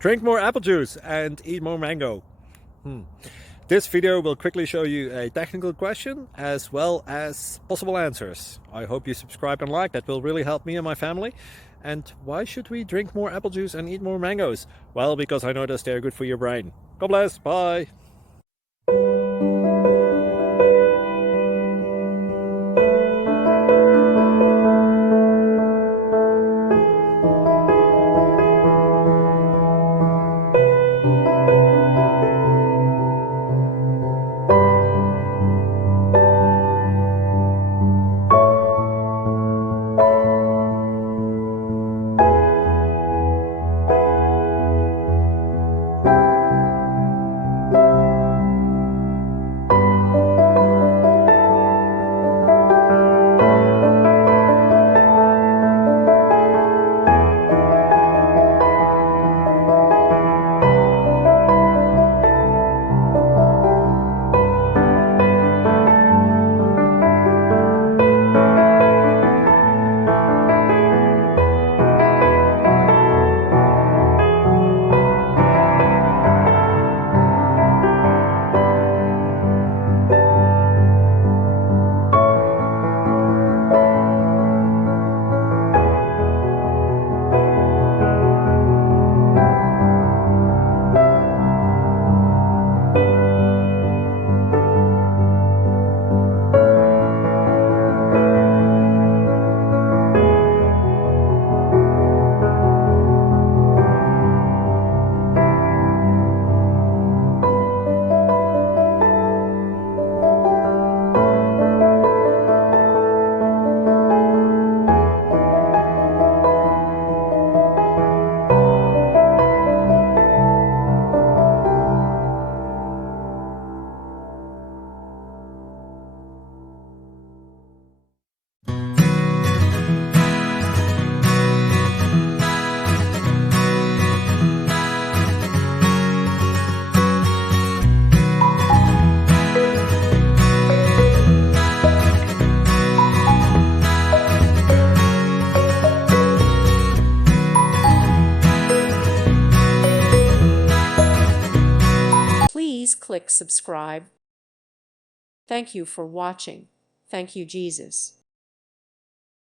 Drink more apple juice and eat more mango. This video will quickly show you a technical question as well as possible answers. I hope you subscribe and like, that will really help me and my family. And why should we drink more apple juice and eat more mangoes? Well, because I noticed they're good for your brain. God bless, bye! Please click subscribe. Thank you for watching. Thank you, Jesus.